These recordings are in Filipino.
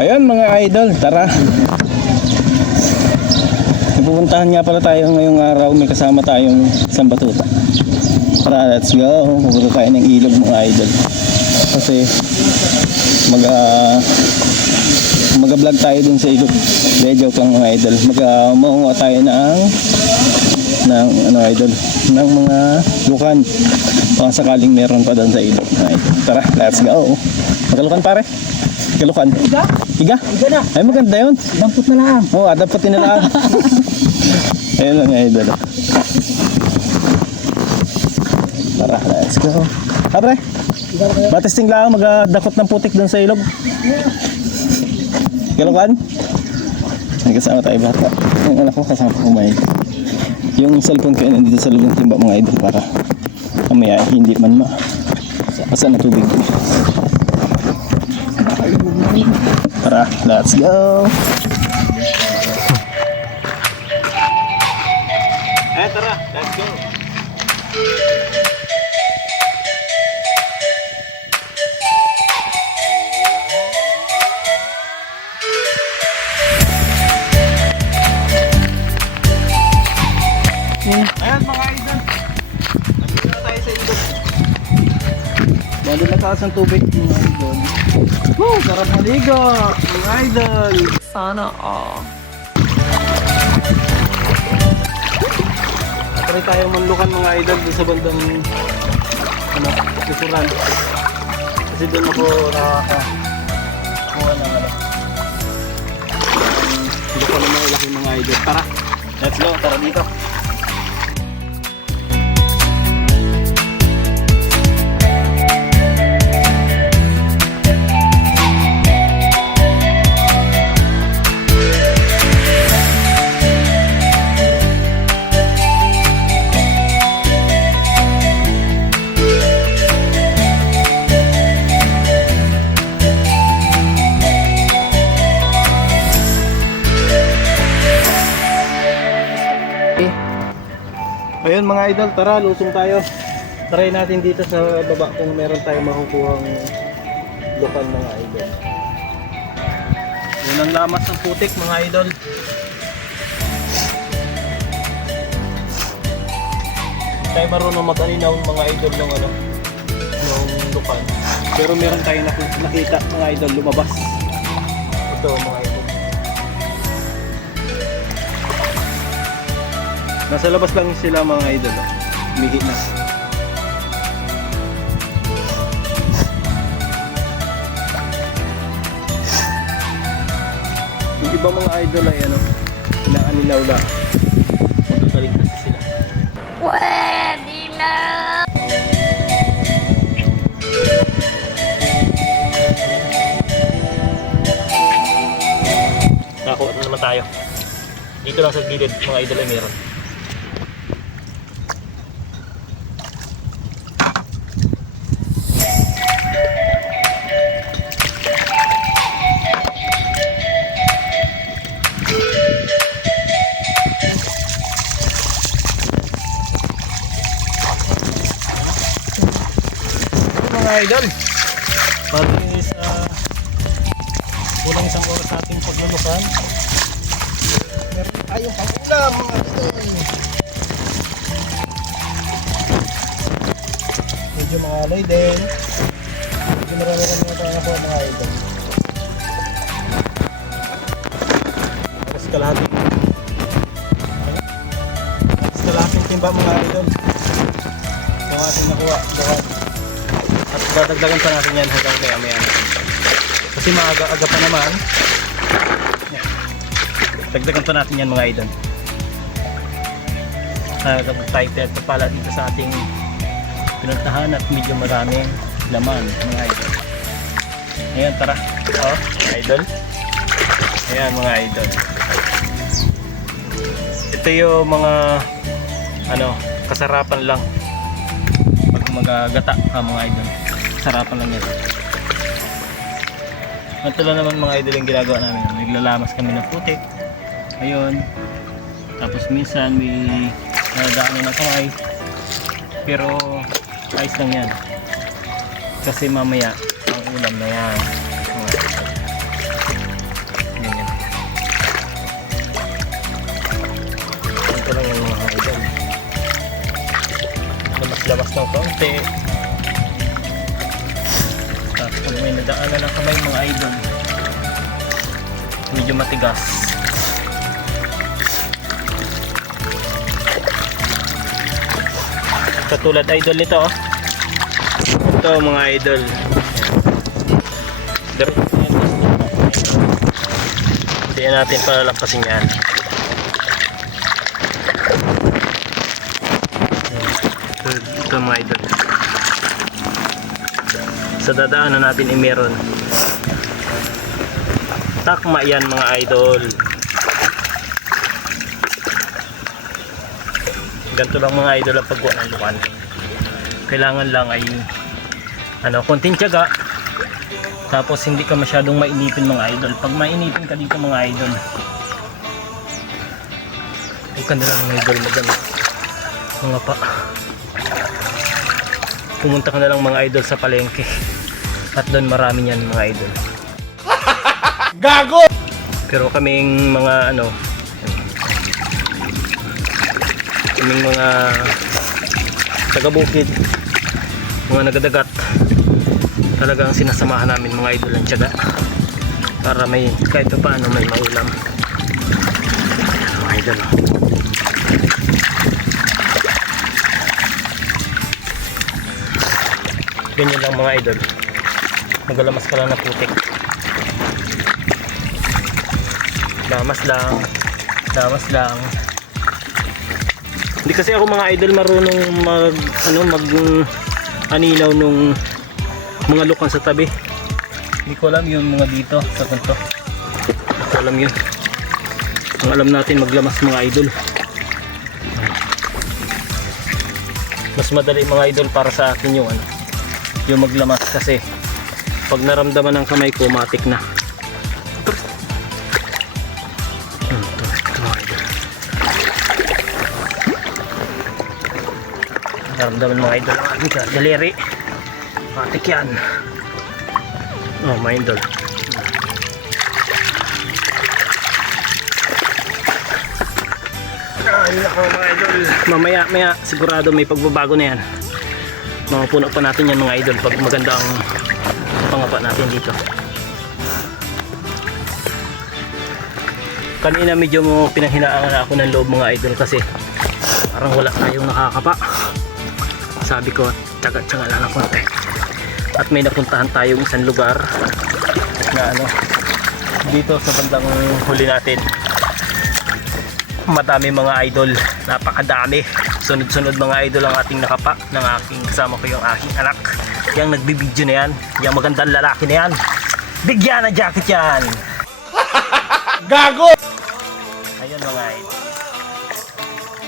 Ayan mga idol, tara. Pupuntahan nga pala tayo ngayong araw. May kasama tayong isang batuta. Tara, let's go. Pupunta tayo ng ilog mga idol. Kasi mag uh, mag-vlog tayo dun sa ilog. Hindi, joke lang mga idol. Mag uh, tayo ng ng ano idol ng mga lukan baka sakaling meron pa doon sa ilog tara let's go magalukan pare galukan Iga? higa? Iga na. ay maganda yun. Dampot na lang. oo oh, dapat nila ayun lang idol tara let's go. Ha pre batesting lang magdakot ng putik doon sa ilog. Galukan may kasama tayo bata. Yung anak ko kasama ko kumain. Yung cellphone ko nandito sa loob ng timba mga idol para mamaya hindi man ma basa na tubig tara let's go. Eh tara let's go Bali mataas ang tubig mga idol. Woo! Sarap maligo! Mga idol! Sana all. Try tayo manlukan mga idol doon sa bandang ano, kusuran. Kasi doon ako nakaka kuha ng ano. Lukan ng mga laki mga idol. Tara! Let's go! Tara dito! Mga idol, tara, lusong tayo. Try natin dito sa baba kung meron tayong makukuhang lokal mga idol. Yun ang lamas ng putik mga idol. Tayo marunong mag-alinaw mga idol ng ano, ng lokal. Pero meron tayong nakita mga idol lumabas. Ito mga Nasa labas lang sila mga idol. oh. Umigit na. Yung iba mga idol ay ano, inaanilaw lang. Magkakaligtas sila. Pwede na! Nakakuha na naman tayo. Dito lang sa gilid mga idol ay meron. Mga idol. Mabilis sa kulang isang oras sa ating paglulukan meron tayong pangulam mga idol. Medyo mahalay din. Medyo marami kami na tayo nakuha mga idol. Alas kalahati. Alas kalahating timba mga idol. Yung ating nakuha at dadagdagan pa natin yan hanggang maya maya. Kasi maaga-aga pa naman. Yan. Dagdagan pa natin yan mga idol. Nag-title pa pala dito sa ating pinuntahan at medyo maraming laman mga idol. Ayan tara. Oh, idol. Ayan mga idol. Ito yung mga ano, kasarapan lang pag magagata ah, mga idol sarapan lang yan. Ganito lang naman mga idol yung ginagawa namin. Naglalamas kami ng putik. Ayun. Tapos minsan may nadaanan na kamay. Pero ayos lang yan. Kasi mamaya ang ulam na yan. Ganito lang yung mga idol. Labas-labas ng konti. Nadaanan ng kamay mga idol, medyo matigas. Katulad idol nito oh. Ito mga idol. Hindi natin palalampasin yan. Ito mga idol. Sa dadaanan natin ay meron. Takma yan mga idol. Ganito lang mga idol ang pagkuha ng lukan. Kailangan lang ay ano, konting tiyaga. Tapos hindi ka masyadong mainipin mga idol. Pag mainipin ka dito mga idol, huwag ka na lang mga idol magano. Mga pa. Pumunta ka na lang mga idol sa palengke. At doon marami niyan mga idol. Gago! Pero kaming mga ano kaming mga taga-bukid mga nagadagat talagang sinasamahan namin mga idol ang tiyaga para may kahit pa paano may maulam mga idol ganyan lang mga idol magalamas ka lang na putik Damas lang. Damas lang. Hindi kasi ako mga idol marunong mag ano mag aninaw nung mga lukan sa tabi. Hindi ko alam yung mga dito sa kanto. Hindi ko alam yun. Ang alam natin maglamas mga idol. Mas madali mga idol para sa akin yung ano yung maglamas kasi pag naramdaman ng kamay ko matik na. Naramdaman mga idol ang aking daliri. Matik yan. Oh, mga idol. Ay, nako mga. Mamaya, maya, sigurado may pagbabago na yan. Mga puno pa natin yan mga idol pag maganda ang pangapa natin dito. kanina medyo mo pinanghinaan ako ng loob mga idol kasi parang wala tayong nakakapa. Sabi ko tsaga tsaga lang ng konti. At may napuntahan tayong isang lugar. Na ano dito sa bandang huli natin madami mga idol. Napakadami. Sunod sunod mga idol ang ating nakapa ng aking kasama ko yung aking anak yung nagbibideo na yan yung magandang lalaki na yan bigyan ng jacket yan Gago! Ayun mga idol.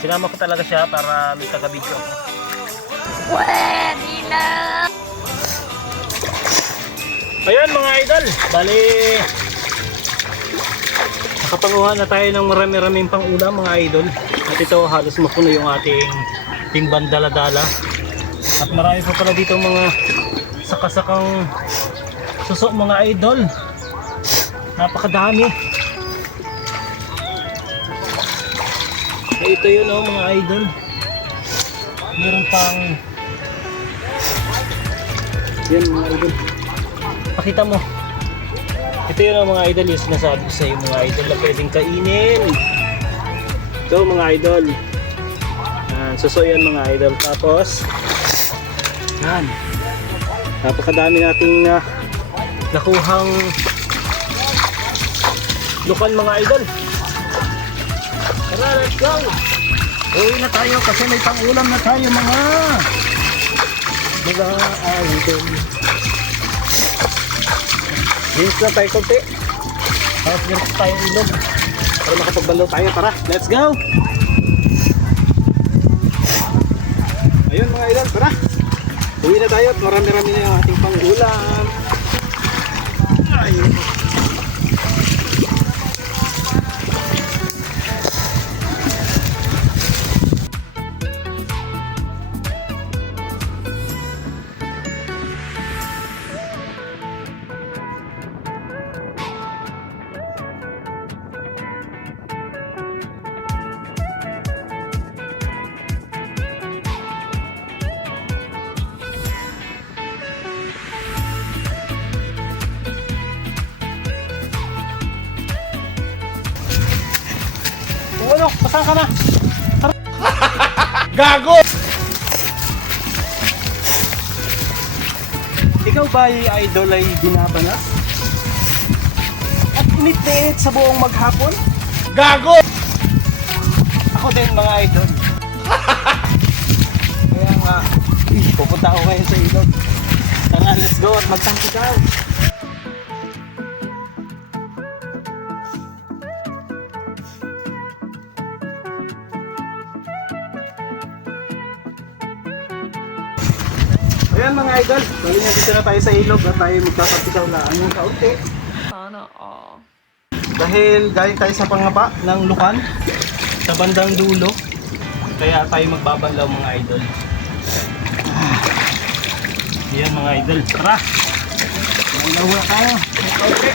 Sinama ko talaga siya para may taga-video ako. Pwede na. Ayun mga idol. Bali, nakapanguha na tayo ng marami-raming pang ulam mga idol. At ito halos mapuno yung ating timban dala-dala. At marami pa pala dito mga sakasakang susok mga idol. Napakadami. Eh, ito yun oh mga idol. Meron pang yan mga idol. Pakita mo. Ito yun ang mga idol yung sinasabi ko sa iyo mga idol na pwedeng kainin. Ito mga idol. Yan, suso yan mga idol. Tapos, yan. Napakadami nating na nakuhang lukan mga idol. Tara, let's go! Uwi na tayo kasi may pang-ulam na tayo mga mga idol. Jeans lang tayo konti. Tapos meron tayo ilog. Para makapagbalaw tayo. Tara, let's go! Ayun mga idol, tara! Uwi na tayo at marami-rami na yung ating pang-ulam. Ayun. Pasang ka na. Gago! Ikaw ba ay idol ay binabanas? At init sa buong maghapon? Gago! Ako din mga idol. Kaya nga, pupunta ako ngayon sa ilog. Tara, let's go at magtangkikaw. Ayan mga idol, bali na dito na tayo sa ilog at tayo magpapatigaw na ang kaunti. Sana all. Dahil galing tayo sa pangaba ng Lukan, sa bandang dulo, kaya tayo magbabanlaw mga idol. Ah. Yan mga idol, tara! Banlaw na tayo. Okay.